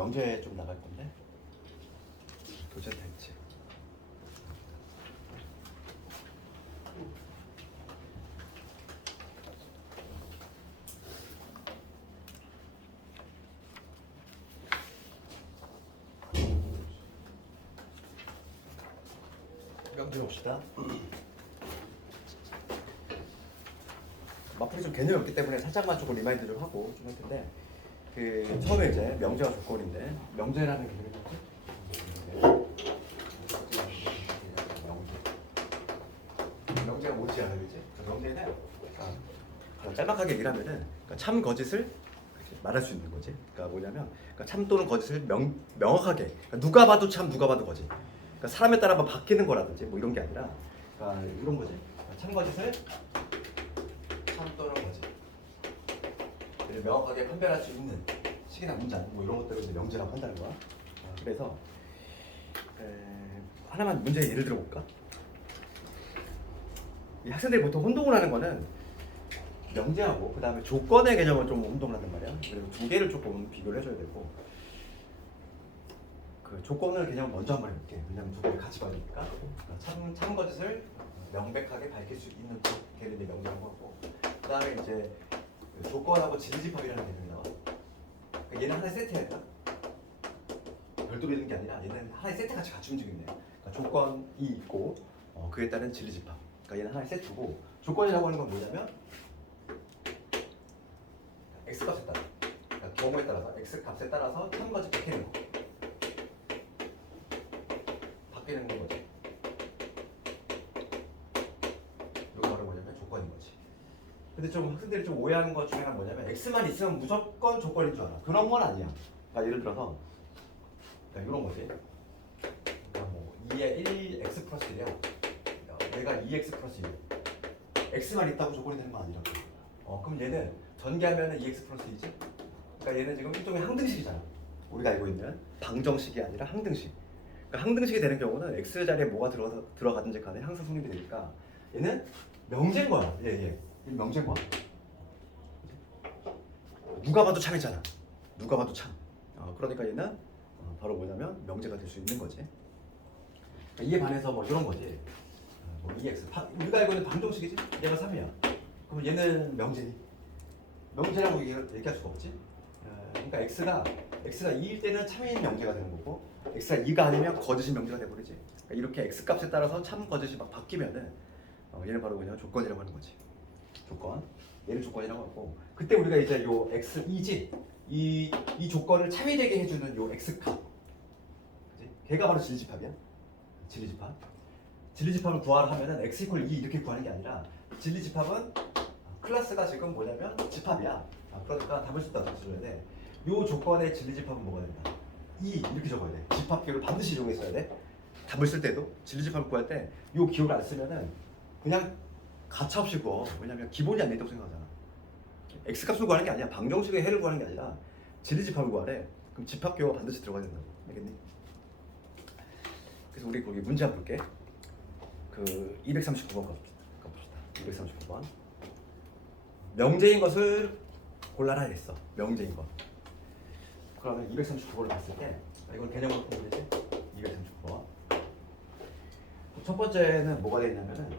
명제 좀 나갈 건데 도전 다 했지. 명제 봅시다. 마플이 좀 개념이 없기 때문에 살짝만 조금 리마인드 좀 하고 좀 할 텐데, 그 처음에 이제 명제와 조건인데, 명제라는 개념이 뭐지? 명제가 뭐지 알아야지. 명제는 짤막하게 얘기를 하면은 그러니까 참 거짓을 말할 수 있는 거지. 그러니까 뭐냐면 그러니까 참 또는 거짓을 명확하게, 그러니까 누가 봐도 참 누가 봐도 거짓. 그러니까 사람에 따라 뭐 바뀌는 거라든지 뭐 이런 게 아니라, 그러니까 이런 거지. 그러니까 참 거짓을 참 또는 거짓 를 명확하게 판별할 수 있는 식이나 문장 뭐 이런 것들을 이제 명제라고 한다는 거야. 그래서 하나만 문제 예를 들어 볼까? 이 학생들이 보통 혼동을 하는 거는 명제하고 그 다음에 조건의 개념을 좀 혼동을 한단 말이야. 그래서 두 개를 조금 비교를 해줘야 되고, 그 조건을 개념을 먼저 한번 해볼게. 왜냐면 두 개를 같이 봐야 되니까. 참 거짓을 명백하게 밝힐 수 있는 개념이 명제라고 하고, 그 다음에 이제 조건하고 진리집합이라는 개념이 나와. 그러니까 얘는 하나의 세트야. 별도로 있는 게 아니라 얘는 하나의 세트 같이 움직이는 거야. 그러니까 조건이 있고 그에 따른 진리집합. 그러니까 얘는 하나의 세트고, 조건이라고 하는 건 뭐냐면 x 값에 따라, 그러니까 경우에 따라서 x 값에 따라서 참 거짓 바뀌는 거. 바뀌는 거지. 이거 바로 뭐냐면 조건인 거지. 근데 좀 학생들이 좀 오해하는 것 중에 하나 뭐냐면 x만 있으면 무조건 조건인 줄 알아. 그런 건 아니야. 그러니까 예를 들어서 그러니까 이런 거지. 그러니까 뭐 2에 1 x 플러스 1이야. 얘가 2x 플러스 1. x만 있다고 조건이 되는 건 아니라고. 그럼 얘는 전개하면 2x 플러스 2지. 그러니까 얘는 지금 일종의 항등식이잖아. 우리가 알고 있는 방정식이 아니라 항등식. 그러니까 항등식이 되는 경우는 x 자리에 뭐가 들어가든지 간에 항상 성립이 되니까 얘는 명제인 거야. 얘 명제인 거야. 누가 봐도 참이잖아. 누가 봐도 참. 그러니까 얘는 바로 뭐냐면 명제가 될 수 있는 거지. 그러니까 이에 반해서 뭐 이런 거지. 뭐 2x 우리가 알고 있는 방정식이지. 얘가 3이야. 그럼 얘는 명제니? 명제라고 얘기할 수가 없지. 그러니까 x가 2일 때는 참인 명제가 되는 거고, x가 2가 아니면 거짓인 명제가 돼버리지. 그러니까 이렇게 x 값에 따라서 참 거짓이 막 바뀌면은 얘는 바로 그냥 조건이라고 하는 거지. 조건. 얘를 조건이라고 하고, 그때 우리가 이제 요 x 2지 이 조건을 참이되게 해주는 요 x 값, 그지? 걔가 바로 진리집합이야. 진리집합을 구하라 하면은 x 이퀄 2 이렇게 구하는 게 아니라, 진리집합은 클래스가 지금 뭐냐면 집합이야. 그러니까 답을 쓸 때 어떻게 써야 돼? 요 조건의 진리집합은 뭐가 된다? 2 이렇게 적어야 돼. 집합기호를 반드시 이용해서야 돼. 답을 쓸 때도 진리집합을 구할 때 요 기호를 안 쓰면은 그냥 가차없이 구워. 왜냐면 기본이 안 돼 있다고 생각하잖아. x값을 구하는 게 아니야. 방정식의 해를 구하는 게 아니라 진리집합을 구하래. 그럼 집합기호가 반드시 들어가야 된다고. 알겠니? 그래서 우리 거기 문제 한번 볼게. 그 239번 가봅시다. 239번. 명제인 것을 골라라 했어. 명제인 것. 그러면 239번을 봤을 때, 이건 개념으로 보면 되지? 239번. 첫 번째는 뭐가 되어 있냐면은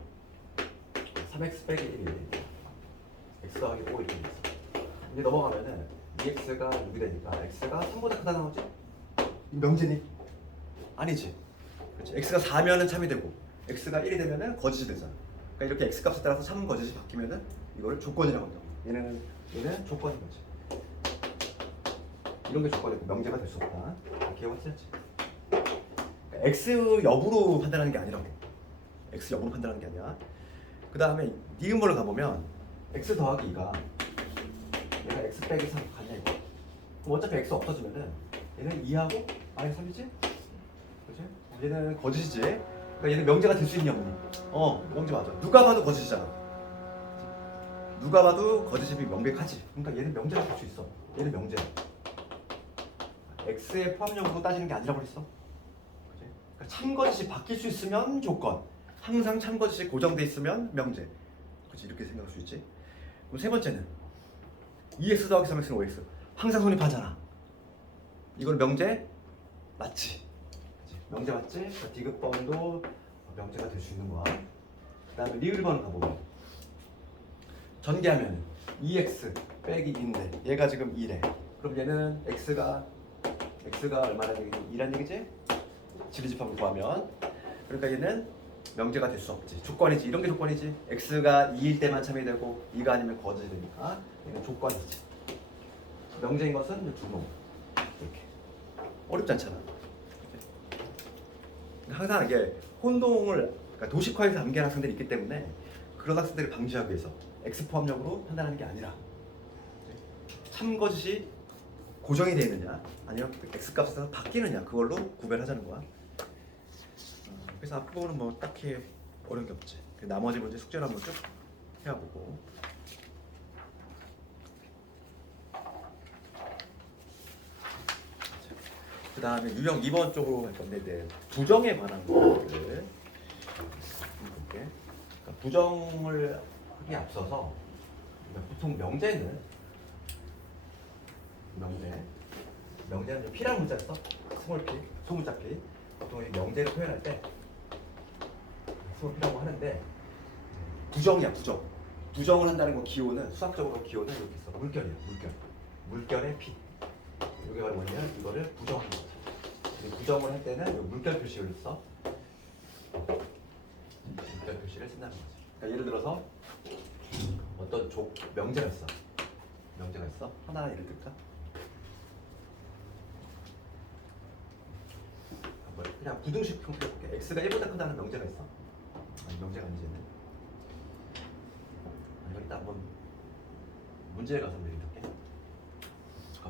3x 빼기 1이 x 더하기 5 이렇게 있어. 이제 넘어가면은 2x가 6이 되니까 x가 3보다 크다 나오지? 명제니? 아니지. 그렇지. x가 4면은 참이 되고 x가 1이 되면은 거짓이 되잖아. 그러니까 이렇게 x 값에 따라서 참 거짓이 바뀌면은 이거를 조건이라고 한다고. 얘는 조건인 거지. 이런 게 조건이고 명제가 될 수 없다. 기억은 틀렸지. 그러니까 x 여부로 판단하는 게 아니라고. x 여부로 판단하는 게 아니야. 그 다음에 니은번을 가보면 x 더하기 2가 얘가 x 빼기 3 같냐 이거. 그럼 어차피 x 없어지면은 얘는 2하고 마이너스 3이지? 그치? 얘는 거짓이지. 그러니까 얘는 명제가 될 수 있냐 없니? 명제 맞아. 누가 봐도 거짓이잖아. 누가 봐도 거짓이 명백하지. 그러니까 얘는 명제가 될 수 있어. 얘는 명제야. x의 포함력으로 따지는 게 아니라고 그랬어. 그치? 그러니까 참거짓이 바뀔 수 있으면 조건. 항상 참거짓이 고정돼 있으면 명제. 그렇지? 이렇게 생각할 수 있지. 그럼 세 번째는 2x 더하기 3x는 5x. 항상 성립하잖아. 이건 명제 맞지? 그치? 명제 맞지? 그러니까 디귿번도 명제가 될 수 있는 거야. 그 다음에 리을번 가보면 전개하면 2x 빼기 2인데 얘가 지금 2래. 그럼 얘는 x가 얼마나 되겠니? 2란 얘기지? 진리집합을 구하면 그러니까 얘는 명제가 될 수 없지. 조건이지. 이런 게 조건이지. x가 2일 때만 참여되고 2가 아니면 거짓이 되니까 얘는 조건이지. 명제인 것은 주몽. 이렇게 어렵지 않잖아. 항상 이게 혼동을 그러니까 도식화해서 암기하는 학생들이 있기 때문에 그런 학생들을 방지하기 위해서 x 포함력으로 판단하는 게 아니라 참거짓이 고정이 되어 있느냐 아니면 x 값에서 바뀌느냐 그걸로 구별하자는 거야. 그래서 앞부분은 뭐 딱히 어려운 게 없지. 나머지 문제 숙제를 한번 쭉 해보고. 그 다음에 유형 2번 쪽으로 할 건데 이제 부정에 관한 것들을 볼게. 그러니까 부정을 하기에 앞서서 보통 명제는 P라는 문자 써. 스몰 P, 소문자 P. 보통 이 명제를 표현할 때 스몰 P라고 하는데 부정이야, 부정. 부정을 한다는 건 기호는 수학적으로 기호는 이렇게 써. 물결이야, 물결의 P. 이게 바로 뭐냐면 이거를 부정하는 거죠. 부정을 할 때는 물결 표시를 써. 물결 표시를 쓴다는 거죠. 그러니까 예를 들어서 어떤 명제가 있어. 하나 예를 들까? 그냥 부등식 형태로 볼게. x가 1보다 크다는 명제가 있어. 아니 명제가 아니지. 이거 일단 한번 문제에 가서 내릴게.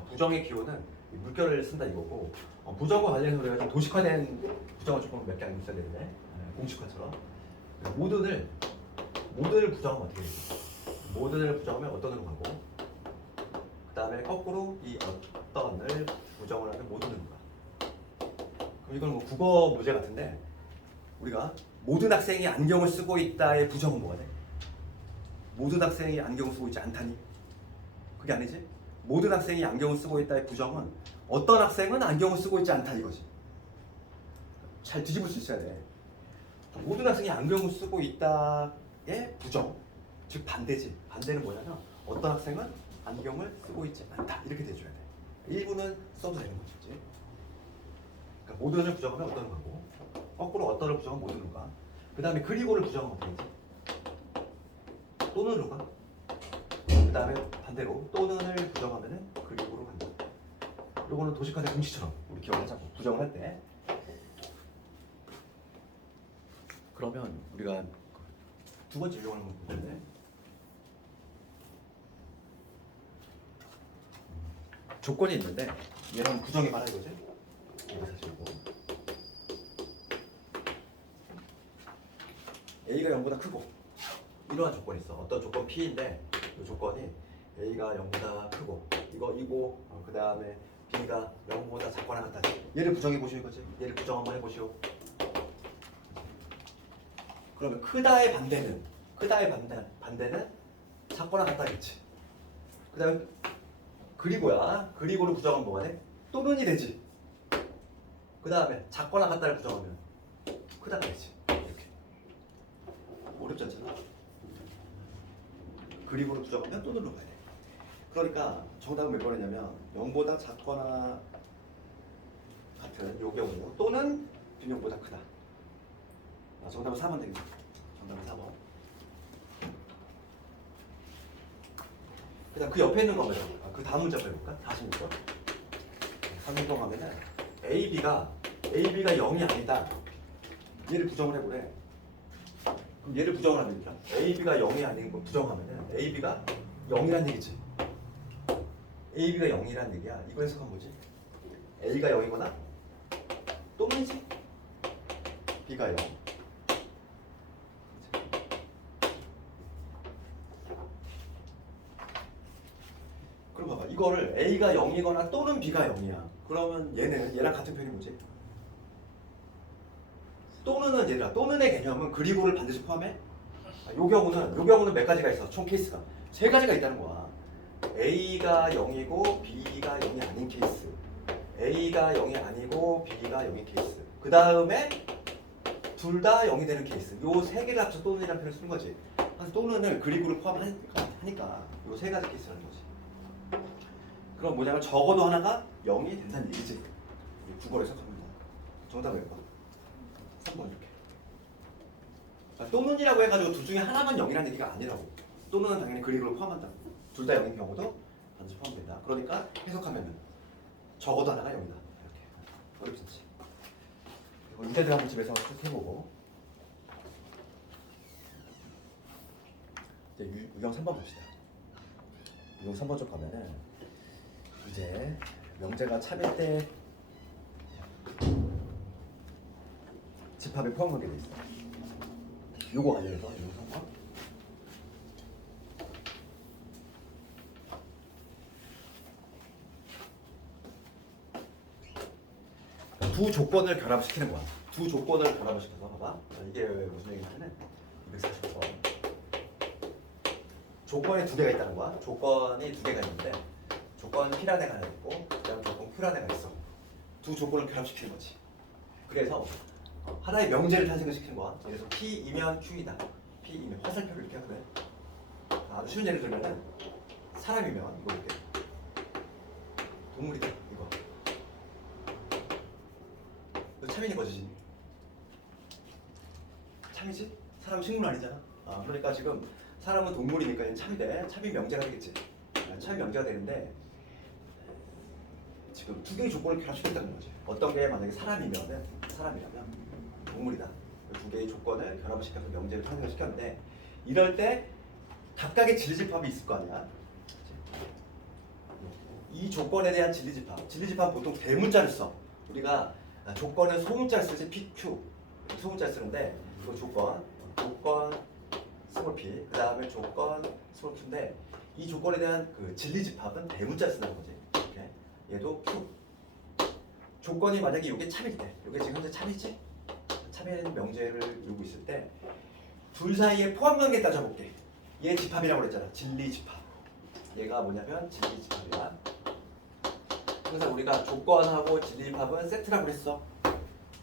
부정의 기호는 물결을 쓴다 이거고 부정과 관련해서 우리가 좀 도식화된 부정을 조금 몇 개 알고 있어야 되는데 공식화처럼 모든을 부정하면 어떻게 되지? 모든을 부정하면 어떤 으로 가고 그 다음에 거꾸로 이 어떤을 부정을 하면 모든으로 가. 그럼 이건 뭐 국어 문제 같은데 우리가 모든 학생이 안경을 쓰고 있다의 부정은 뭐가 돼? 모든 학생이 안경을 쓰고 있지 않다니? 그게 아니지? 모든 학생이 안경을 쓰고 있다의 부정은 어떤 학생은 안경을 쓰고 있지 않다 이거지. 잘 뒤집을 수 있어야 돼. 모든 학생이 안경을 쓰고 있다의 부정, 즉 반대지. 반대는 뭐냐면 어떤 학생은 안경을 쓰고 있지 않다 이렇게 돼줘야 돼. 일부는 써도 되는 거지. 그러니까 모든을 부정하면 어떤 거고 거꾸로 어떤을 부정하면 모든으로 가. 그 다음에 그리고를 부정하면 어떻게 되지? 또는으로 가. 그 다음에 반대로 또는을 부정하면은 그리고로 간다. 요거는 도식화된 공식처럼 우리 기억하자고. 부정을 할 때. 그러면 우리가 두 번째 유형을 한번 보는데 조건이 있는데 얘는 부정이 많아 이거지. 이거 사실이고 A가 0보다 크고 이러한 조건이 있어. 어떤 조건 P인데 이 조건이 A가 0보다 크고 이거 그 다음에 B가 0보다 작거나 같다. 얘를 부정해 보시오 이거지. 얘를 부정 한번 해보시오. 그러면 크다의 반대는 작거나 같다겠지. 그 다음에 그리고를 부정하면 뭐가 돼? 또는이 되지. 그 다음에 작거나 같다를 부정하면 크다가 되지. 이렇게 어렵지 않잖아. 그리고를 부정하면 또는으로 가야 돼. 그러니까 정답은 몇 번이냐면 0보다 작거나 같은 요 경우 또는 빈0보다 크다. 정답은 4번 되겠다. 정답은 4번. 그 다음 그 옆에 있는 거 보자. 그 다음 문제 해볼까? 46번. 3번 가면은 AB가 0이 아니다. 얘를 부정을 해보래. 그럼 얘를 부정을 하면 됩니다. AB가 0이 아닌 거 부정하면은 AB가 0이란 얘기지. AB가 0이란 얘기야. 이거 해석하면 뭐지? A가 0이거나 또는이지. B가 0. 그럼 봐봐. 이거를 A가 0이거나 또는 B가 0이야. 그러면 얘랑 같은 편이 뭐지? 또는은 얘들아. 또는의 개념은 그리고를 반드시 포함해? 요 경우는 몇 가지가 있어. 총 케이스가 3가지가 있다는 거야. A가 0이고 B가 0이 아닌 케이스. A가 0이 아니고 B가 0인 케이스. 그 다음에 둘 다 0이 되는 케이스. 요 세 개를 합쳐 또는이라는 표현을 쓰는 거지. 그래서 또는을 그리고를 포함하니까 요 세 가지 케이스라는 거지. 그럼 뭐냐면 적어도 하나가 0이 된다는 얘기지. 국어로 해석합니다. 정답을 몇 번? 3번 이렇게. 또는이라고 해가지고 둘 중에 하나만 0이라는 얘기가 아니라고. 또는은 당연히 그리고를 포함한다. 둘 다 0인 경우도 반드시 포함된다. 그러니까 해석하면은 적어도 하나가 0이다. 이렇게. 어렵지 않지. 이제들 한번 집에서 쭉 해보고. 이제 유형 3번 봅시다. 유형 3번 쪽 가면은 이제 명제가 참일 때 집합에 포함하게 돼 있어. 요거 관련해서 유형 3번. 두 조건을 결합시키는 거야. 두 조건을 결합을 시켜서 봐봐. 이게 무슨 얘기냐면 245번. 조건이 두 개가 있다는 거야. 조건이 두 개가 있는데 조건 P라는 애가 하나 있고 그다음 조건 Q라는 애가 있어. 두 조건을 결합시키는 거지. 그래서 하나의 명제를 탄생시키는 거야. 그래서 P이면 Q이다. P이면 화살표를 이렇게 하거든. 아주 쉬운 예를 들면은 사람이면 이거 볼게. 동물이다. 이거. 참이니 거지지? 참이지? 사람은 식물 아니잖아. 그러니까 지금 사람은 동물이니까 참이 돼. 참이 명제가 되겠지. 참이 명제가 되는데 지금 두 개의 조건을 결합시켰다는 거지. 어떤 게 만약에 사람이라면 동물이다. 두 개의 조건을 결합을 시켜서 명제를 탄생을 시켰는데 이럴 때 각각의 진리집합이 있을 거 아니야. 이 조건에 대한 진리집합 보통 대문자를 써. 우리가 조건은 소문자를 쓰지 PQ 소문자를 쓰는데 그 조건 스몰 p 그 다음에 조건 스몰 q인데 이 조건에 대한 그 진리집합은 대문자를 쓰는 거지. 이렇게. 얘도 q 조건이 만약에 이게 참일 때 이게 지금 현재 참이지? 참일 명제를 이루고 있을 때 둘 사이에 포함관계 따져볼게. 얘 집합이라고 그랬잖아. 진리집합. 얘가 뭐냐면 진리집합이야. 항상 우리가 조건하고 진리집합은 세트라고 그랬어.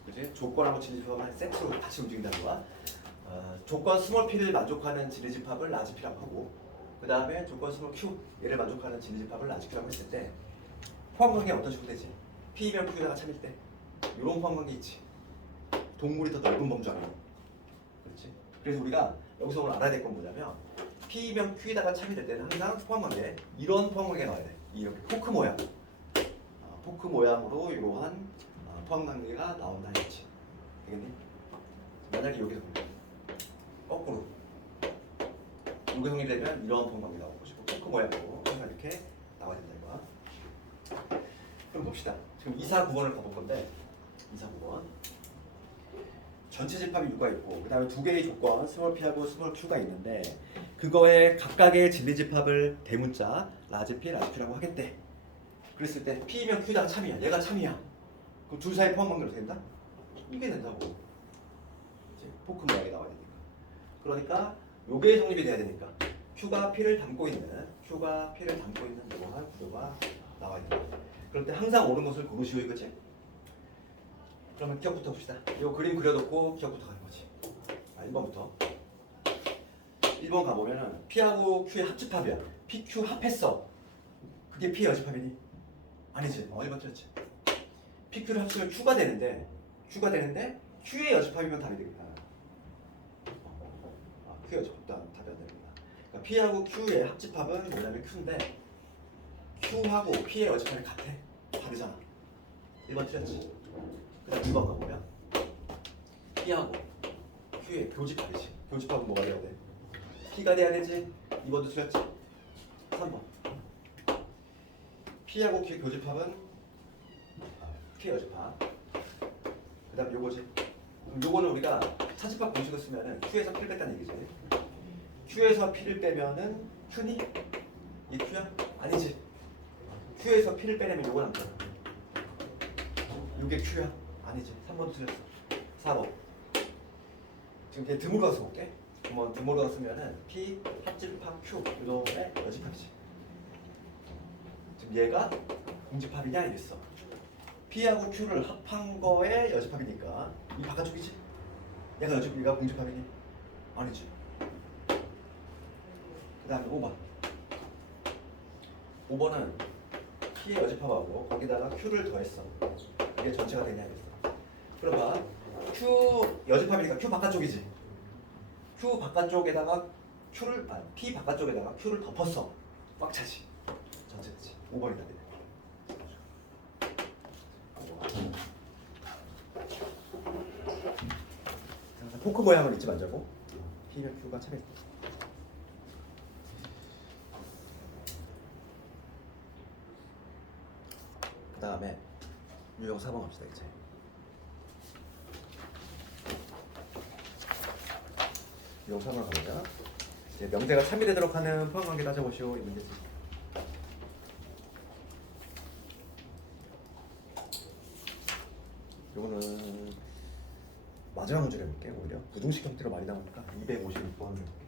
그지? 조건하고 진리집합은 세트로 같이 움직인다는 거야. 조건 스몰 p를 만족하는 진리집합을 라지 p라고 하고 그 다음에 조건 스몰 q 얘를 만족하는 진리집합을 라지 q라고 했을 때 포함관계가 어떤 식으로 되지? p면 q다가 참일 때 이런 포함관계 있지. 동물이 더 넓은 범주 아니야. 그렇지? 그래서 우리가 여기서 오늘 알아야 될 건 뭐냐면 p면 q에다가 참이 될 때는 항상 포함관계 이런 포함관계가 나와야 돼. 이렇게 포크 모양 포크 모양으로 이러한 포함관계가 나온다 했지. 되겠니? 만약에 여기서 거꾸로 이게 성립되면 이런 포함관계 나올 것이고 포크 모양으로 항상 이렇게 나와야 된다 이거야. 그럼 봅시다. 지금 2, 4, 9번을 가볼 건데 2, 4, 9번 전체 집합이 U가 있고 그 다음에 두 개의 조건 스몰 P하고 스몰 Q가 있는데 그거에 각각의 진리집합을 대문자 라지 P, 라지 Q라고 하겠대. 그랬을 때 P면 Q다가 참이야. 얘가 참이야. 그럼 둘 사이 포함관계로 된다? 이게 된다고. 이제 포크 모양이 나와야 되니까. 그러니까 요게 성립이 돼야 되니까 Q가 P를 담고 있는 이러한 구조가 나와야 된다. 그럴 때 항상 옳은 것을 고르시오 이거지? 그러면 기억부터 봅시다. 이 그림 그려놓고 기억부터 가는 거지. 1번부터. 1번 가보면은 P하고 Q의 합집합이야. PQ 합했어. 그게 P의 여집합이니? 아니지. 1번 틀렸지. PQ를 합치면 Q가 되는데 Q의 여집합이면 답이 되겠다. Q의 여집합도 답이 안 됩니다. 그러니까 P하고 Q의 합집합은 뭐냐면 Q인데 Q하고 P의 여집합이 같아. 다르잖아. 1번 틀렸지. 그 다음 2번 가보면 P하고 Q의 교집합이지. 교집합은 뭐가 돼야 돼? P가 돼야 되지. 2번도 틀렸지. 3번 P하고 Q의 교집합은 K 여집합. 그 다음 요거지. 요거는 우리가 차집합 공식을 쓰면은 Q에서 P를 뺐다는 얘기지. Q에서 P를 빼면은 Q니? 이 Q야? 아니지. Q에서 P를 빼려면 요거 남잖아. 요게 Q야? 아니지. 3번도 틀렸어. 4번. 지금 걔 드물어 가서 볼게. 한번 드물어 가서 쓰면은 P 합집합 Q 이놈의 여집합이지. 지금 얘가 공집합이냐 이랬어. P하고 Q를 합한 거에 여집합이니까 이 바깥쪽이지? 얘가 공집합이니? 아니지. 그 다음에 5번. 5번은 P의 여집합하고 거기다가 Q를 더했어. 이게 전체가 되냐 그랬어. 그럼 봐. Q 여집합이니까 Q 바깥쪽이지. Q 바깥쪽에다가 P 바깥쪽에다가 Q를 덮었어. 꽉 차지. 전체지. 5번이다. 포크 모양을 잊지 말자고. P면 Q가 차례. 그 다음에 유형 4번 갑시다 이제. 유형 4번 가보자. 이제 명제가 3이 되도록 하는 포함관계 따져보시오. 이 문제지. 요거는 마지막 문제를 해볼게. 오히려 부등식 형태로 많이 나오니까 256번 해볼게.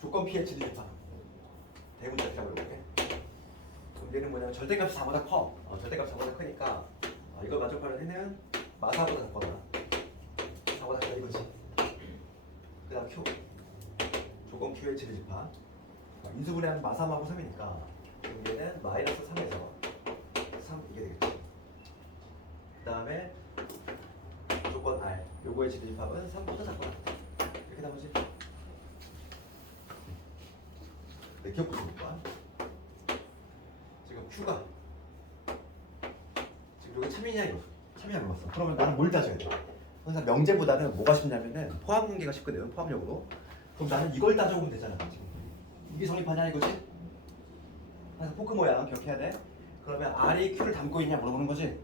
조건 pH 리파 대문자라고 해볼게. 그럼 얘는 뭐냐면 절대값이 4보다 커. 절대값이 4보다 크니까 이걸 만족하는 애는 마사보다 작거나 4보다 작다 이거지. 그 다음 Q 조건 QH 리파 인수분해하면 마3하고 3이니까 얘는 마이너스 3에서 3 이게 되겠죠. 그 다음에 조건 R 요거의 지리합은 3보다 작거나 이렇게 나오지. 네, 기억보시니까 지금 Q가 지금 여기 참이냐 이거 참이냐 물었어. 그러면 나는 뭘 따져야 돼? 항상 명제보다는 뭐가 쉽냐면은 포함 관계가 쉽거든. 포함력으로. 그럼 나는 이걸 따져보면 되잖아. 지금 이게 성립하냐 이거지? 그래서 포크 모양 기억해야 돼. 그러면 R이 Q를 담고 있냐 물어보는 거지.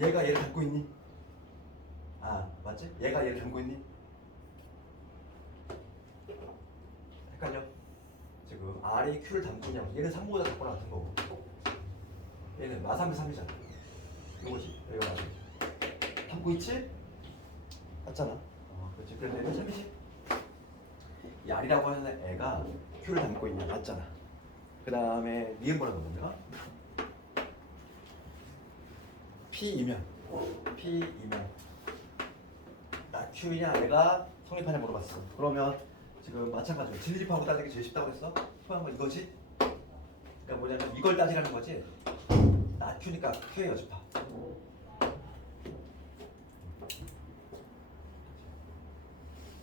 얘가 얘를 담고 있니? 맞지? 얘가 얘를 담고 있니? 헷갈려? 지금 R이 Q를 담고 있냐고. 얘는 3보다 작거나 같은 거고 얘는 마3은 3이잖아. 이거지. 여기가 맞아. 담고 있지? 맞잖아. 그렇지. 그래서 얘는 3이지. 이 R이라고 하는 애가 Q를 담고 있냐 맞잖아. 그 다음에 니은번호 넣으면 P이면 나 Q냐 얘가 성립하냐 물어봤어. 그러면 지금 마찬가지로 진립하고 따지기 제일 쉽다고 그랬어? 포함한 건 이거지? 그러니까 뭐냐면 이걸 따지라는 거지. 나 Q니까 Q의 여집합.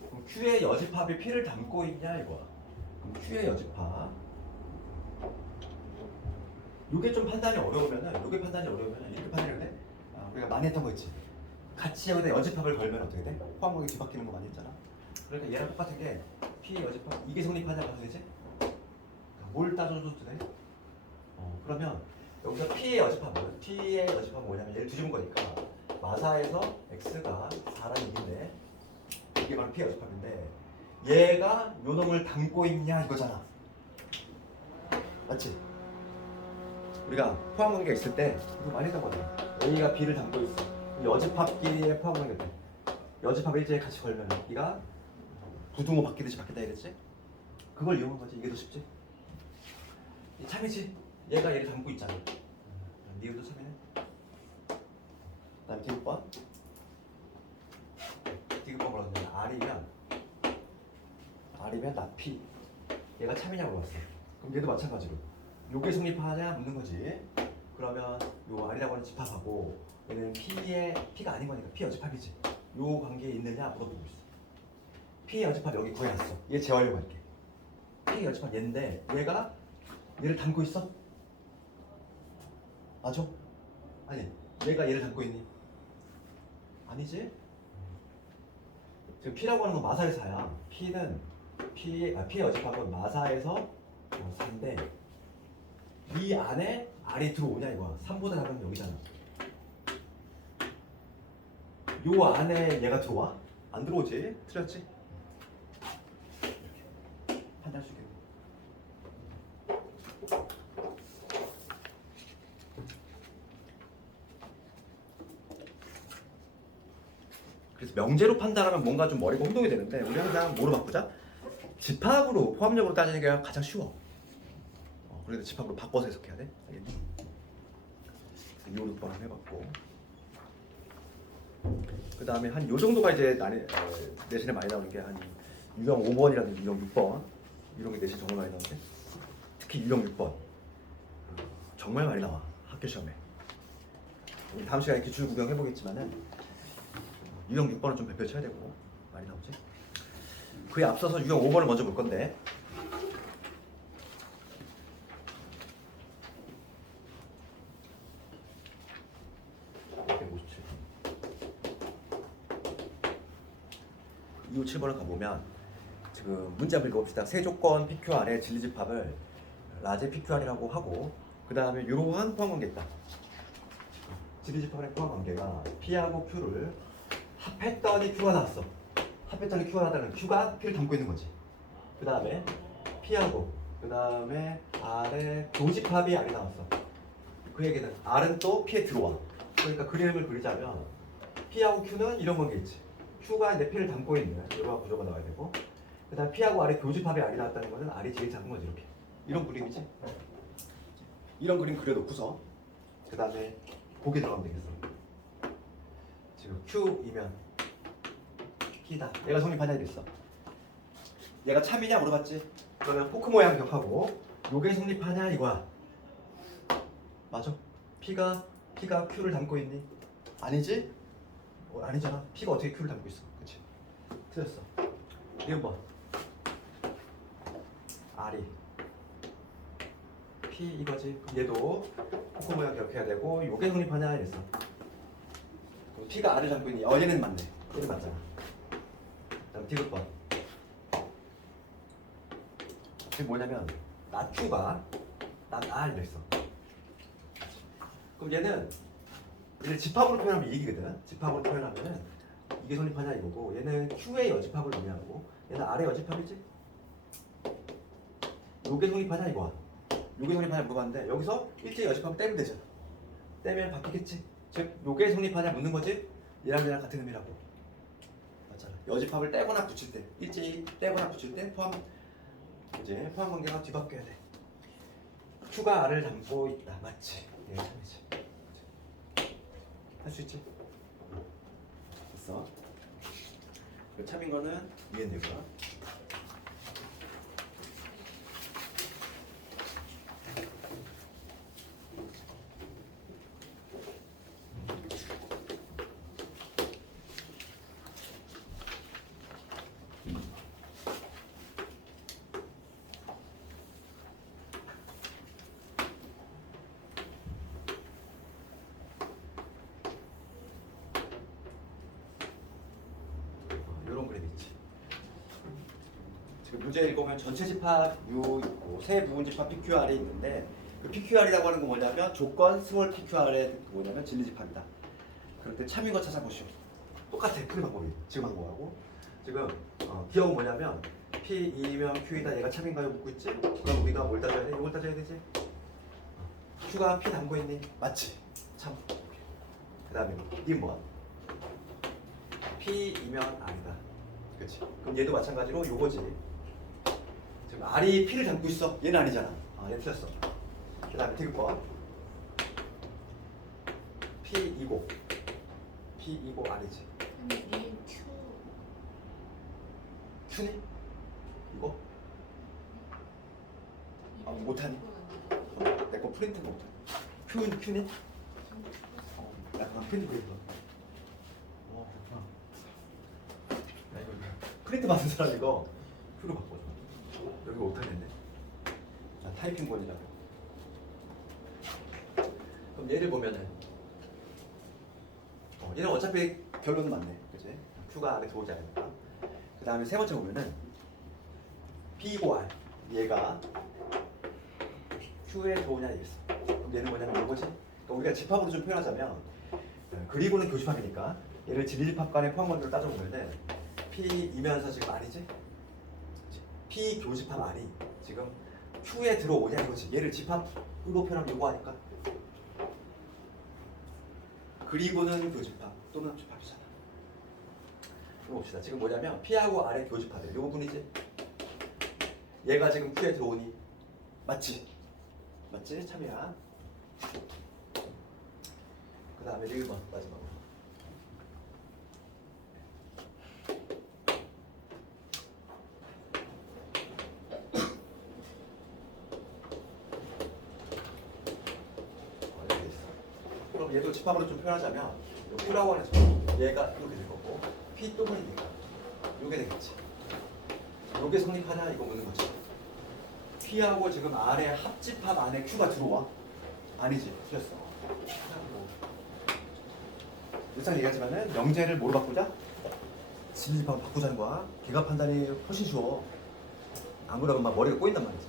그럼 Q의 여집합이 P를 담고 있냐 이거야. 그럼 Q의 여집합 요게 좀 판단이 어려우면은 이렇게 판단이 돼? 우리가 많이 했던 거 있지. 같이 여기다 여집합을 걸면 어떻게 돼? 포함관계 뒤바뀌는 거 많이 했잖아. 그러니까 얘랑 똑같은 게 P의 여집합 이게 성립하냐 봐도 되지? 뭘 따져줘도 돼? 그러면 여기서 P의 여집합은 뭐냐면 얘를 뒤집은 거니까 마사에서 X가 4라는 얘기인데 이게 바로 P의 여집합인데 얘가 요 놈을 담고 있냐 이거잖아. 맞지? 우리가 포함관계가 있을 때 이거 많이 했던 거잖아. A가 B를 담고 있어. 여집합끼리의 포함관계인데 여집합 일제히 같이 걸면 B가 부등호 바뀌듯이 바뀐다 이랬지? 그걸 이용한 거지. 이게 더 쉽지? 참이지? 얘가 얘를 담고 있잖아. 니은도 참이네. 그 다음에 디귿번 뭐라고 했냐면 R이면 나 P 얘가 참이냐 물어봤어. 그럼 얘도 마찬가지로 요게 성립하냐 묻는 거지. 그러면 요 R이라고 하는 집합하고 얘는 P가 아닌 거니까 P 여집합이지. 요 관계에 있느냐 물어보고 있어. P의 여집합 여기 구해놨어. 얘 재활용 할게. P의 여집합 얘인데 얘가 얘를 담고 있어? 맞아? 아니 얘가 얘를 담고 있니? 아니지? 지금 P라고 하는 건 마사에서 4야. P의 여집합은 마사에서 4인데 이 안에 R이 들어오냐 이거야. 3보다 작으면 여기잖아. 요 안에 얘가 들어와? 안 들어오지? 틀렸지? 이렇게 판단할 수 있겠네. 그래서 그래서 명제로 판단하면 뭔가 좀 머리가 혼동이 되는데 우리 항상 뭐로 바꾸자? 집합으로 포함적으로 따지는 게 가장 쉬워. 그래도 집합으로 바꿔서 해석해야 돼. 알겠니? 2, 5, 6번 한번 해봤고 그 다음에 한 요 정도가 이제 내신에 많이 나오는 게 한 유형 5번이라든지 유형 6번 이런 게 내신 정말 많이 나오는데 특히 유형 6번 정말 많이 나와 학교 시험에. 우리 다음 시간에 기출 구경 해보겠지만은 유형 6번은 좀 배표 쳐야 되고 많이 나오지. 그에 앞서서 유형 5번을 먼저 볼 건데 이 7번을 가보면 지금 문제 한번 읽어봅시다. 세조건 PQR의 진리집합을 라제 PQR이라고 하고 그 다음에 이러한 포함관계 있다. 진리집합의 포함관계가 P하고 Q를 합했더니 Q가 나왔어. 합했더니 Q가 나왔다는 Q가 P를 담고 있는 거지. 그 다음에 P하고 그 다음에 R의 교집합이 R이 나왔어. 그 얘기는 R은 또 P에 들어와. 그러니까 그림을 그리자면 P하고 Q는 이런 관계 있지. Q가 내 P를 담고 있는 이러한 구조가 나와야 되고 그 다음 P하고 R의 교집합이 R이 나왔다는 것은 R이 제일 작은 거지. 이렇게 이런 그림이지. 이런 그림 그려놓고서 그 다음에 보기 들어가면 되겠어. 지금 Q이면 P다. 얘가 성립하냐 이랬어. 얘가 참이냐 물어봤지. 그러면 포크 모양 기억하고 요게 성립하냐 이거야. 맞아. P가 Q를 담고 있니? 아니지? 아니잖아. P가 어떻게 Q를 담고 있어? 그치? 틀렸어. 이건 뭐? R이 P 이거지. 얘도 포크 모양 기억해야 되고 요게 성립하냐 이랬어. 그럼 P가 R을 담고 있니? 얘는 맞네. 얘는 맞잖아. 다음 디귿번. 이게 뭐냐면 나 Q가 나 R 이랬어. 그럼 얘는 집합으로 표현하면 이 얘기거든. 집합으로 표현하면은 이게 성립하냐 이거고 얘는 Q의 여집합을 의미하고 얘는 R의 여집합이지. 요게 성립하냐 이거야. 요게 성립하냐 물어봤는데 여기서 일제히 여집합을 떼면 되잖아. 떼면 바뀌겠지. 즉 요게 성립하냐 묻는 거지. 얘랑 같은 의미라고. 맞잖아. 여집합을 떼거나 붙일 때 일제히 떼거나 붙일 때 포함 관계가 뒤바뀌어야 돼. Q가 R을 담고 있다. 맞지? 예, 참이지. 할 수 있지? 됐어. 그 참인 거는 이해되고요. 문제 읽어보면 전체 집합 U 있고 세 부분 집합 PQR이 있는데 그 PQR이라고 하는 건 뭐냐면 조건 스몰 PQR의 뭐냐면 진리 집합이다. 그럴 때 참인 거 찾아보시오. 똑같아. 풀이 방법이 지금 한 거하고 지금 기억은 뭐냐면 P2면 Q이다. 얘가 참인가요? 묻고 있지? 그럼 우리가 뭘 따져야 돼? 이걸 따져야 되지? Q가 P 담고 있니? 맞지? 참. 그 다음에 이게 뭐야? P이면 R이다. 그치? 그럼 얘도 마찬가지로 요거지. 지금 R이 P를 담고 있어. 얘는 아니잖아. 얘 틀렸어. 그 다음에 디귿번. P2고 R이지. 근데 얘 Q Q니? 이거? 못하니? 내 거 프린트 못하니? Q니? 나 그냥 프린트 그랬어. 그렇구나. 나 이거 프린트 받은 사람 이거 Q로 바꿔줘. 여기 못하겠네. 자, 타이핑본이라고. 그럼 얘를 보면은 얘는 어차피 결론은 맞네. 그치? Q가 안에 들어오지 않으니까. 그 다음에 세 번째 보면은 P고 R 얘가 Q에 들어오냐 이랬어. 그럼 얘는 뭐냐면 이거지. 그러니까 우리가 집합으로 좀 표현하자면 그리고는 교집합이니까 얘를 진리집합 간의 포함관계로 따져보면은 P이면서 지금 R이지? P 교집합 R이 지금 Q에 들어오냐 이거지. 얘를 집합으로 표현하면 이거 하니까 그리고는 교집합 또는 합집합이잖아. 봅시다. 지금 뭐냐면 P하고 R의 교집합이에요. 요 부분이지. 얘가 지금 Q에 들어오니 맞지? 맞지? 참이야. 그 다음에 1번 마지막으로. 이렇게 있어. 그럼 얘도 집합으로 좀 표현하자면 요 Q라고 하는 수 얘가 이렇게 될 거고 P 또 보니까 요게 되겠지. 요게 성립하냐 이거 묻는 거지. P하고 지금 R의 합집합 안에 Q가 들어와? 아니지. 틀렸어. 일상 얘기하지만은 명제를 뭐로 바꾸자? 진집합으로 바꾸자는 거야. 개각 판단이 훨씬 쉬워. 안 그러면 막 머리가 꼬인단 말이지.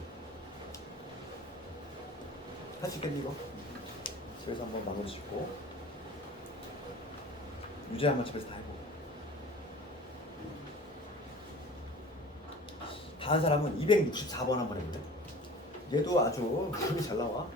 할 수 있겠니 이거? 집에서 한번 마무리 짓고 유재 한번 집에서 다 해보고. 다른 사람은 264번 한번 해볼래? 얘도 아주 힘이 잘 나와.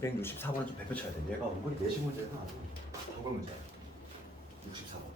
(264번은) 좀 배표 쳐야 돼. 얘가 은근히 내신 문제가 단골 문제야. 64번.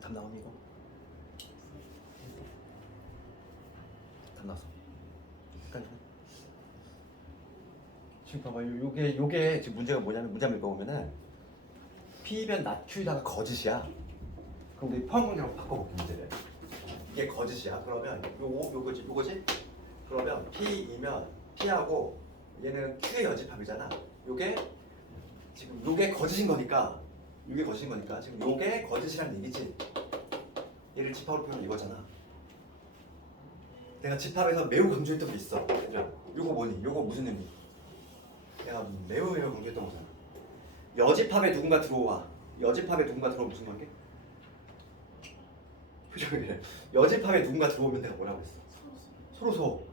답 나오니 이거? 답 나왔어. 헷갈리네. 지금 봐봐. 요게 지금 문제가 뭐냐면 문제 한번 읽어보면은 P면 not Q다가 거짓이야. 그럼 우리 포함문제로 바꿔볼게 문제를. 이게 거짓이야. 그러면 요거지? 그러면 P이면 P하고 얘는 Q의 여집합이잖아. 요게 지금 요게 거짓인 거니까 지금 요게 거짓이란 얘기지. 얘를 집합으로 표현하면 이거잖아. 내가 집합에서 매우 강조했던 게 있어. 요거 뭐니? 요거 무슨 의미? 내가 매우 강조했던 거잖아. 여집합에 누군가 들어와. 여집합에 누군가 들어오면 무슨 관계? 표정이 그래. 여집합에 누군가 들어오면 내가 뭐라고 했어? 서로소.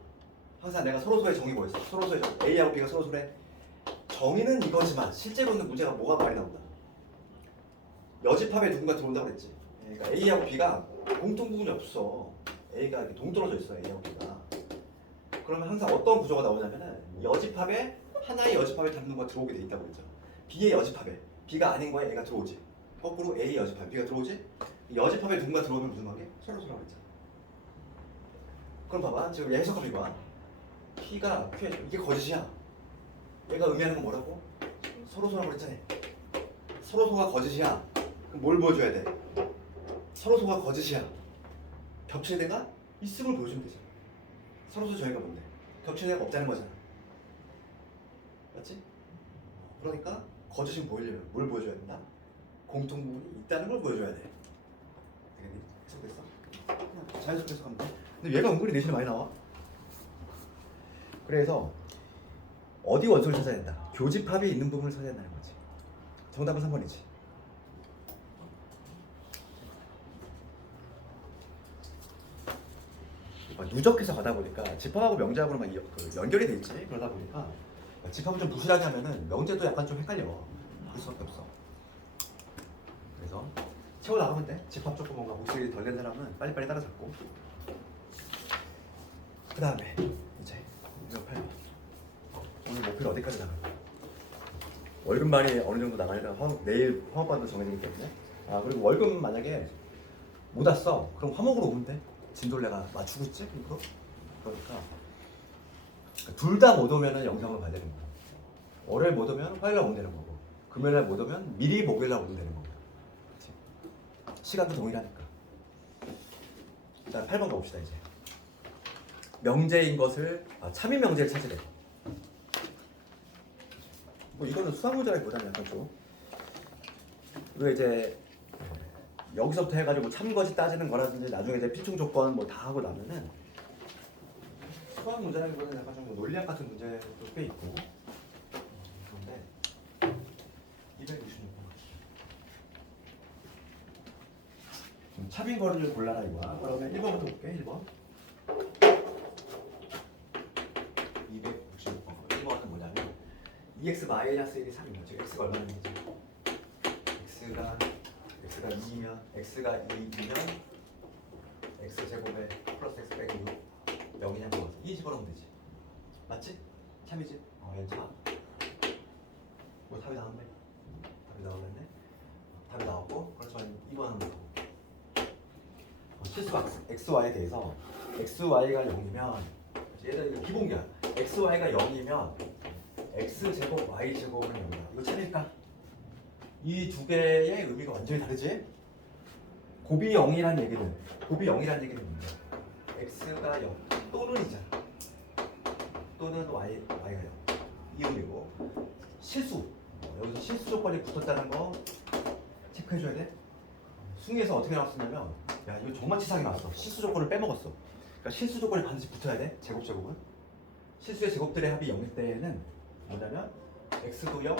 항상 내가 서로소의 정의 뭐였어? 서로소의 정. A하고 B가 서로소래. 정의는 이거지만 실제로는 문제가 뭐가 많이 나온다. 여집합에 누군가 들어온다고 그랬지. 그러니까 A하고 B가 공통 부분이 없어. A가 이렇게 동떨어져 있어. A하고 B가. 그러면 항상 어떤 구조가 나오냐면은 여집합에 하나의 여집합에 담는 거 들어오게 돼 있다고 그랬죠. B의 여집합에 B가 아닌 거에 A가 들어오지. 거꾸로 A 여집합에 B가 들어오지. 여집합에 누군가 들어오면 무슨 관계? 서로서라고 그랬잖아. 그럼 봐봐. 지금 얘 해석하면 이거야. P가 Q에 이게 거짓이야. 얘가 의미하는 건 뭐라고? 서로서라고 그랬잖아. 서로소가 거짓이야. 그럼 뭘 보여줘야 돼? 서로소가 거짓이야. 겹치는 애가 있음을 보여주면 되죠. 서로소 저희가 뭔데? 겹치는 애가 없다는 거잖아. 맞지? 그러니까 거짓을 보이려면 뭘 보여줘야 된다? 공통부분이 있다는 걸 보여줘야 돼. 되겠니? 해석됐어? 자연스럽게 해석하면 돼. 근데 얘가 은근히 내신이 많이 나와. 그래서 어디 원소를 찾아야 된다? 교집합이 있는 부분을 찾아야 된다는 거지. 정답은 3번이지. 누적해서 가다 보니까 집합하고 명제하고만 연결이 돼 있지. 그러다 보니까 집합을 좀 부실하게 하면은 명제도 약간 좀 헷갈려. 그럴 수밖에 없어. 그래서 채워 나가면 돼. 집합 조금 뭔가 목소리 덜 낸 사람은 빨리빨리 따라잡고. 그 다음에 이제 이거 8번. 오늘 목표를 어디까지 나갈까? 월급만이 어느 정도 나가니까 내일 화목반도 정해지기 때문에. 아 그리고 월급 만약에 못 왔어 그럼 화목으로 오면 돼. 진돌레가 맞추고 있지 일부러. 그러니까 둘 다 못 오면은 영상을 봐야 되는 거야. 월요일 못 오면 화요일 날 오면 되는 거고, 금요일 날 못 오면 미리 목요일 날 오면 되는 거고. 그치? 시간도 동일하니까. 일단 8번 가봅시다. 이제 명제인 것을 참인 명제를 찾으래. 뭐 이거는 수학 문제라기보다는 약간 좀 우리가 이제 여기서부터 해가지고 참거짓 따지는 거라든지 나중에 이제 필충 조건 뭐 다 하고 나면은 수학 문제라기보다는 약간 좀 논리학 같은 문제도 꽤 있고. 그런데 266번 참인 거리를 골라라 이거야. 그러면 1번부터 볼게. 1번 266번 1번은 뭐냐면 2x-1이 3이면 즉 x가 얼마나 되는지, x가 2면 x가 2이면 x 제곱에 플러스 x 빼기 6 0이냐 물어서 이 집어넣으면 되지. 맞지? 참이지? 얘는 참. 뭐 답이 나왔네. 답이 나왔네. 답이 나왔고 그렇지만 2번 한번 더 볼게. 실수 xy에 대해서 xy가 0이면 얘는 이거 기본기야. xy가 0이면 x제곱 y제곱은 0이야. 이거 참일까? 이 두 개의 의미가 완전히 다르지? 곱이 0이란 얘기는 뭔데? x가 0 또는이잖아. 또는 y가 0 이 의미고, 실수 여기서 실수 조건이 붙었다는 거 체크해줘야 돼. 승리에서 어떻게 나왔었냐면 야 이거 정말 치사하게 나왔어. 실수 조건을 빼먹었어. 그러니까 실수 조건이 반드시 붙어야 돼. 제곱은 실수의 제곱들의 합이 0일 때에는 뭐냐면 x도 0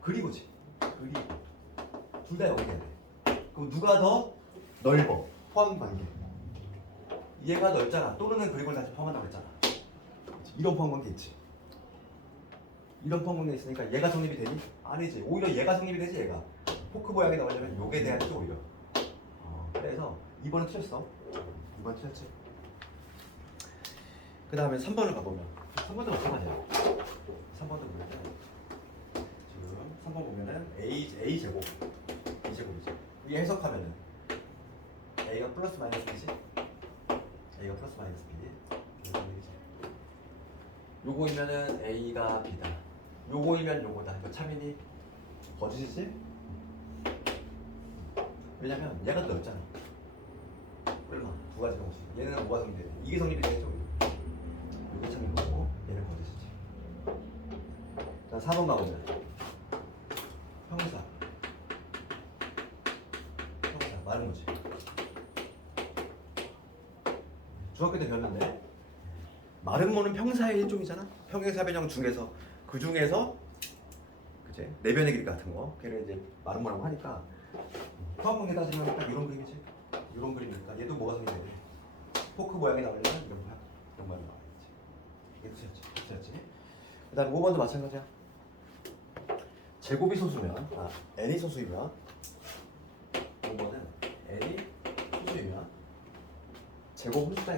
그리고지 그리고 둘 다 0이 돼야 돼. 그럼 누가 더 넓어? 포함 관계. 얘가 넓잖아. 또는 그리고를 다시 포함한다고 했잖아. 이런 포함 관계 있지. 이런 포함 관계 있으니까 얘가 성립이 되니? 아니지. 오히려 얘가 성립이 되지. 얘가 포크 모양이 나오려면 요게 돼야 되죠 오히려. 그래서 2번은 틀렸어. 2번 틀렸지. 그 다음에 3번을 가보면 3번도 마찬가지야. 3번도 보면은 지금 3번 보면은 a 제곱 b 제곱이지. 이게 해석하면은 a가 플러스 마이너스 b지. a가 플러스 마이너스 b. 요거이면은 a가 b다. 요거이면 요거다. 이거 참이니 거짓이지? 왜냐면 얘가 넓잖아. 얼마? 두 가지가 없이. 얘는 5가 성립이 돼. 이게 성립이 되죠. 이게 참인 거고 얘는 거짓이지. 자 4번 가보면 형사 말은 뭐지? 중학교 때 배웠는데 말음모는 평사의 일종이잖아. 평행사 변형 중에서 그 중에서 그제 내변의 길이 같은 거 걔를 이제 말음모라고 하니까 포함관계 따지면 딱 이런 그림이지. 이런 그림이니까 얘도 뭐가 성립돼야 돼? 포크 모양이 나오려면 이런 모양이 나와야지. 얘도 틀렸지. 그 다음 5번도 마찬가지야. 제곱이 소수면 n이 소수이면 5번은 n이 소수이면 제곱 홀수다.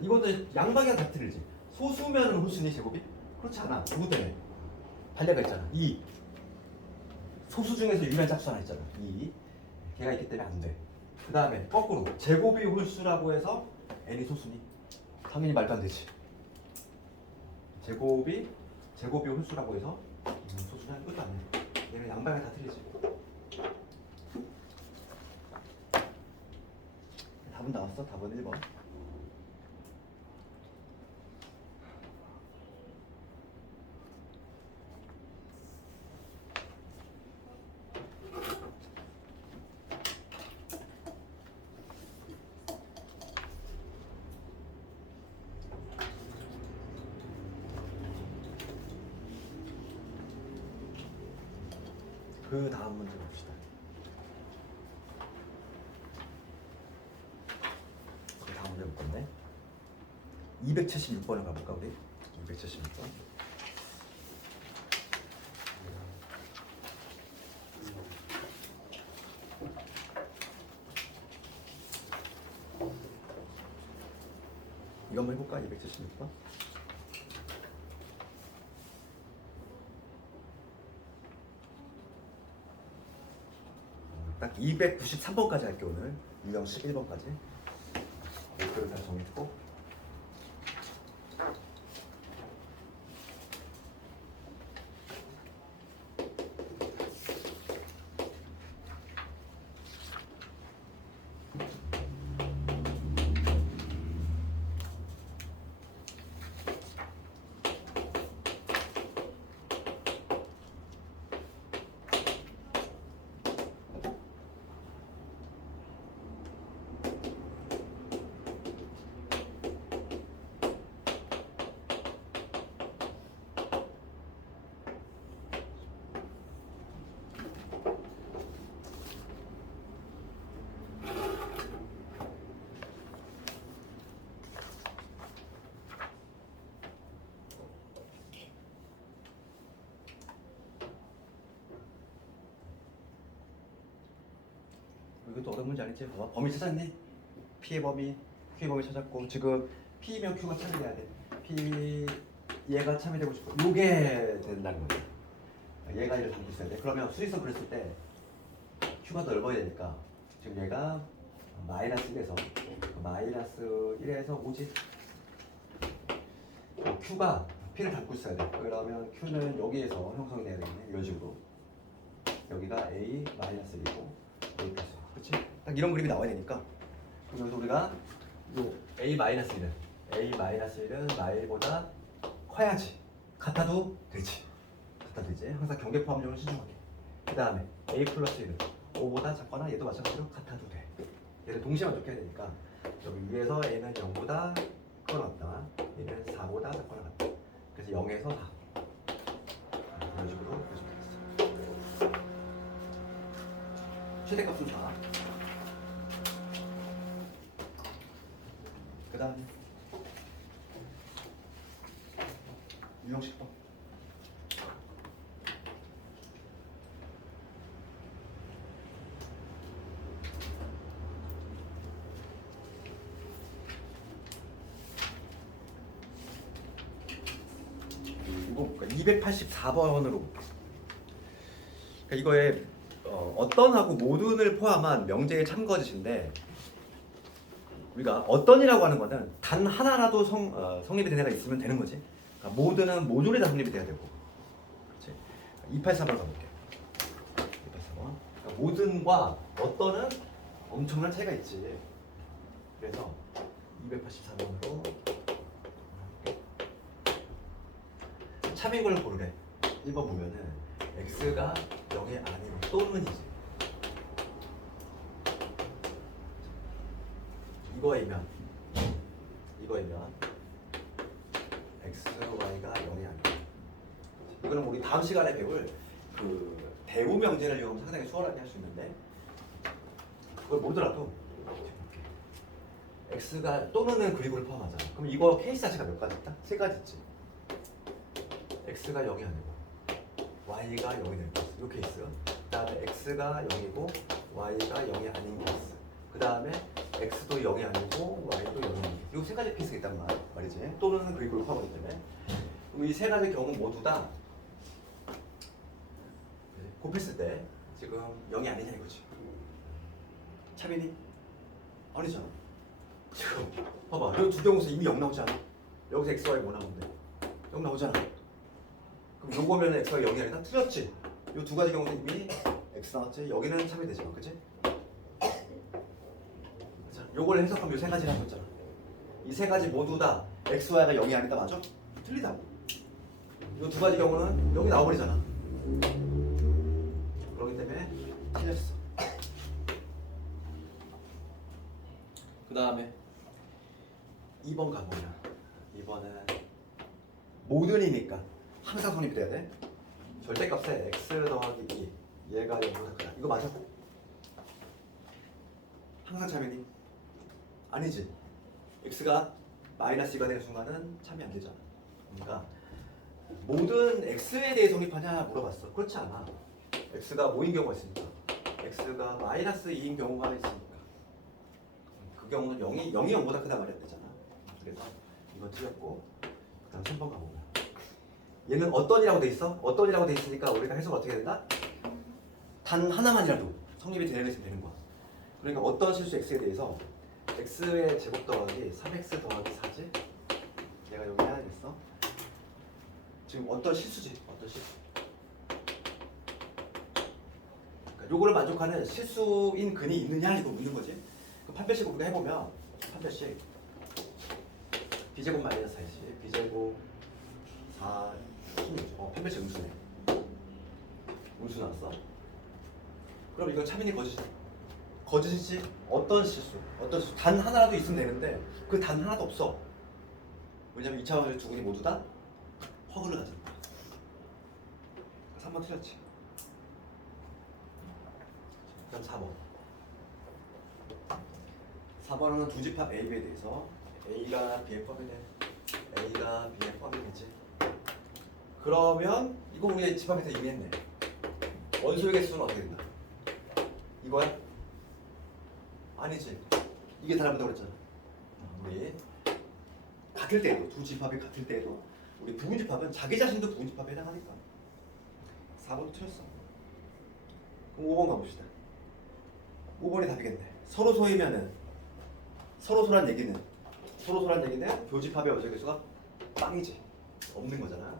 이거는 양방향 다 틀리지. 소수면은 홀수니 제곱이? 그렇지 않아. 누구 때문에? 반례가 있잖아. 2 소수 중에서 유일한 짝수 하나 있잖아. 2 걔가 있기 때문에 안 돼. 그 다음에 거꾸로 제곱이 홀수라고 해서 n이 소수니? 당연히 말도 안 되지. 제곱이 홀수라고 해서 소수는 끝도 안 돼. 얘는 양방향 다 틀리지. 답은 나왔어. 답은 1번. 그 다음 문제 봅시다. 그 다음 문제 볼 건데 276번을 가볼까 우리? 276번. 이거 한번 해볼까? 276번. 딱 293번까지 할게 오늘. 유형 11번까지. 목표를 다 정해주고. 이것도 어려운 문제 아니지? 봐봐. 범위 찾았네. P의 범위, Q의 범위 찾았고 지금 P면 Q가 참여돼야 돼. P 얘가 참여되고 싶어. 요게 된다는 거야. 얘가 얘를 담고 있어야 돼. 그러면 수직선 그렸을 때 Q가 넓어야 되니까 지금 얘가 마이너스 1에서 마이너스 1에서 5지. Q가 P를 담고 있어야 돼. 그러면 Q는 여기에서 형성이 돼야 되겠네. 이런 식으로. 여기가 A 마이너스 1이고 A 플러스 1. 그렇지? 딱 이런 그림이 나와야 되니까. 그래서 우리가 요 A 마이너스 1은 A 마이너스 1은 마일보다 커야지. 같아도 되지. 같아도 되지. 항상 경계 포함력을 신중하게. 그 다음에 A 플러스 1은 5보다 작거나 얘도 마찬가지로 같아도 돼. 얘를 동시에 만족해야 되니까 여기 위에서 A는 0보다 크거나 같다. 얘는 4보다 작거나 같다. 그래서 0에서 4. 이런 식으로 해주면 되겠어. 최대값은 4. 그 다음에 유형 10번. 이거 284번으로 그러니까 이거에 어떤하고 모든을 포함한 명제의 참거짓인데 우리가 어떤이라고 하는 거는 단 하나라도 성립이 된 애가 있으면 되는 거지. 그러니까 모든은 모듈이 다 성립이 돼야 되고. 그렇지? 284번 가볼게. 284번. 그러니까 모든과 어떤은 엄청난 차이가 있지. 그래서 284번으로 참인 걸 고르래. 1번 보면은 x가 0이 아니고 또는이지. 이거이면 x, y가 0이 아니고. 이거는 우리 다음 시간에 배울 그 대우 명제를 이용하면 상당히 수월하게 할 수 있는데 그걸 모르더라도 x가 또는은 그리고를 포함하잖아. 그럼 이거 케이스 자체가 몇 가지 있다? 3가지 있지. x가 0이 아니고 y가 0이 되는 케이스. 이 케이스. 그 다음에 x가 0이고 y가 0이 아닌 케이스. 그 다음에 x도 0이 아니고 y도 0이 아닌 이 3가지 케이스가 있단 말이지. 또는 그리고를 포함하기 때문에 그럼 이 3가지 경우 모두 다 곱했을 때 지금 0이 아니냐 이거지. 차빈이? 아니잖아. 지금 봐봐. 여기 두 경우에서 이미 0 나오지 않아? 여기서 x, y 뭐 나오는데? 0 나오잖아. 그럼 요거면 x가 0이 아니다? 틀렸지? 요 두 가지 경우는 이미 x 나왔지? 여기는 참이 되지만 그치? 요걸 해석하면 요 3가지를 하고 있잖아. 이 3가지 모두 다 x, y가 0이 아니다 맞아? 틀리다고. 요 두 가지 경우는 여기 나와버리잖아. 그렇기 때문에 틀렸어. 그 다음에 2번 가보면 2번은 모든이니까 항상 성립이 돼야 돼. 절대값에 x 더하기 2 얘가 0보다 크다. 이거 맞아? 항상 참여니? 아니지. x가 마이너스 2가 되는 순간은 참여 안 되잖아. 그러니까 모든 x에 대해 성립하냐 물어봤어. 그렇지 않아. x가 뭐인 경우가 있으니까. x가 마이너스 2인 경우가 있으니까. 그 경우는 0이 0보다 크다 말이야 되잖아. 그래서 이건 틀렸고. 그 다음 3번 가보면 얘는 어떤이라고 돼 있어? 어떤이라고 돼 있으니까 우리가 해석을 어떻게 해야 된다? 단 하나만이라도 성립이 되는 게 있으면 되는 거야. 그러니까 어떤 실수 x에 대해서 x의 제곱 더하기 3x 더하기 4지? 내가 여기 해야겠어. 지금 어떤 실수지? 어떤 실수? 그러니까 요거를 만족하는 실수인 근이 있느냐 이거 묻는 거지. 그 판별식 우리가 해보면 판별식 b제곱 마이너스 4지. b제곱 4 판별식 음수네. 음수 나왔어. 그럼 이건 참이니 거짓이지? 거짓이지? 어떤 실수? 어떤 실수? 단 하나라도 있으면 되는데 그 단 하나도 없어. 왜냐면 2차원의 두 군이 모두 다 허그를 가졌다. 3번 틀렸지. 그럼 4번. 4번은 두 집합 A, B에 대해서 A가 B의 펌이 돼. A가 B의 펌이 되지. 그러면 이거 우리 집합에서 이미 했네. 원소의 개수는 어떻게 된다? 이거야? 아니지. 이게 달라붙다고 그랬잖아. 우리 같을 때도 두 집합이 같을 때도 우리 부분집합은 자기 자신도 부분집합에 해당하니까 4번도 틀렸어. 그럼 5번 가봅시다. 5번이 답이겠네. 서로 소이면은 서로 소란 얘기는 교집합의 원소의 개수가 빵이지. 없는 거잖아.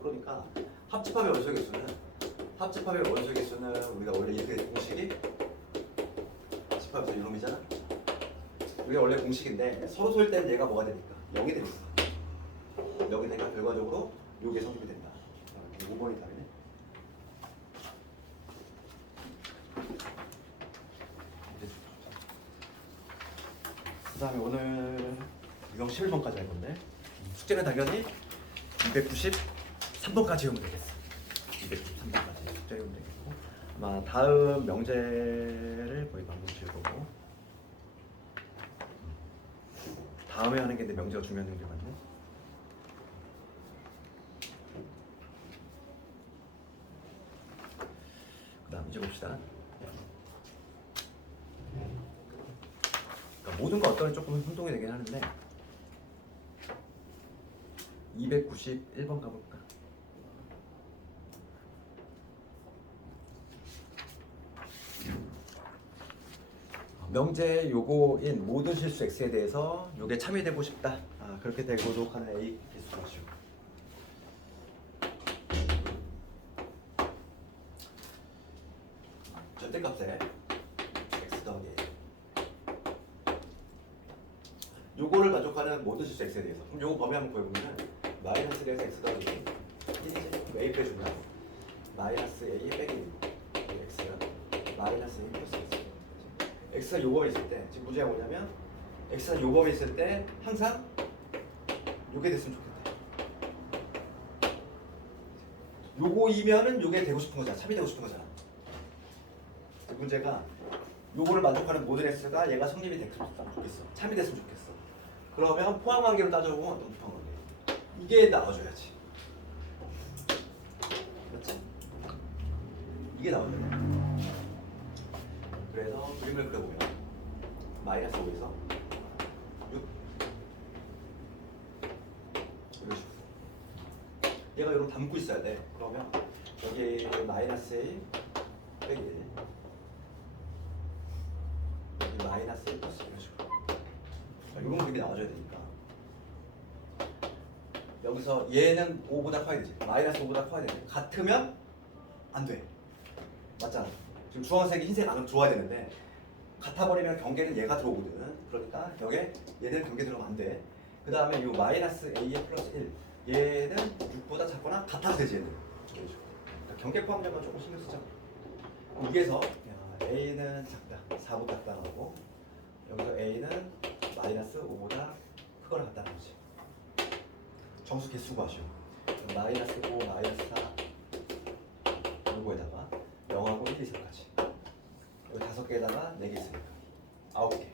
그러니까 합집합의 원소의 개수는 우리가 원래 이렇게 공식이 집합에서 이놈이잖아. 우리가 원래 공식인데 서로 소일 때는 얘가 뭐가 되니까 0이 되니까 0이 되니까 결과적으로 요게 성립이 된다. 5번이 답이네. 그 다음에 오늘 이건 11번까지 할 건데 숙제는 당연히 293번까지 해오면 되겠어. 293번까지 숙제 해오면 되겠고 아마 다음 명제를 거의 방금 지을 거고 다음에 하는 게 내 명제가 중요한 명제 같네. 그 다음 이제 봅시다. 그러니까 모든 거 어떤 조금 혼동이 되긴 하는데 291번 가볼까? 명제 요거인 모든 실수 x에 대해서 요게 참여되고 싶다. 그렇게 되도록 하는 a 개수가죠. 절대값에 x 더하기 요거를 만족하는 모든 실수 x에 대해서 그럼 요거 범위 한번 구해보면 마이너스 1에서 x 더하기 1이지. a 빼주면 마이너스 a 빼기 1 x가 마이너스 1 플러스 x x가 요범에 있을 때 지금 문제가 뭐냐면 x가 요범에 있을 때 항상 요게 됐으면 좋겠다. 요거이면은 요게 되고 싶은 거잖아. 참이 되고 싶은 거잖아. 문제가 요거를 만족하는 모든 x가 얘가 성립이 됐으면 좋겠어. 참이 됐으면 좋겠어. 그러면 포함 관계로 따져보면 어떤 포함 관계? 이게 나와줘야지. 맞지? 이게 나와줘야 돼. 그래서 그림을 그려보면 마이너스 5에서 6 이런 식으로 얘가 이렇게 담고 있어야 돼. 그러면 여기 마이너스 1 빼기 1 여기 마이너스 1 플러스 이런 식으로 이런 그림이 나와줘야 되니까 여기서 얘는 5보다 커야 되지. 마이너스 5보다 커야 되지. 같으면 안 돼. 맞잖아. 지금 주황색이 흰색 안으로 들어와야 되는데 같아버리면 경계는 얘가 들어오거든. 그러니까 여기에 얘는 경계 들어가면 안 돼. 그 다음에 이 마이너스 a의 플러스 1 얘는 6보다 작거나 같아도 되지 얘는. 그러니까 경계 포함되면 조금 신경 쓰자. 여기에서 a는 작다 4보다 작다 나오고 여기서 a는 마이너스 5보다 크거나 같다는 거지. 정수 개수 구하시오. 마이너스 5 마이너스 4 요거에다가 0하고 1, 2, 3까지 여기 5개에다가 4개 있으니까 9개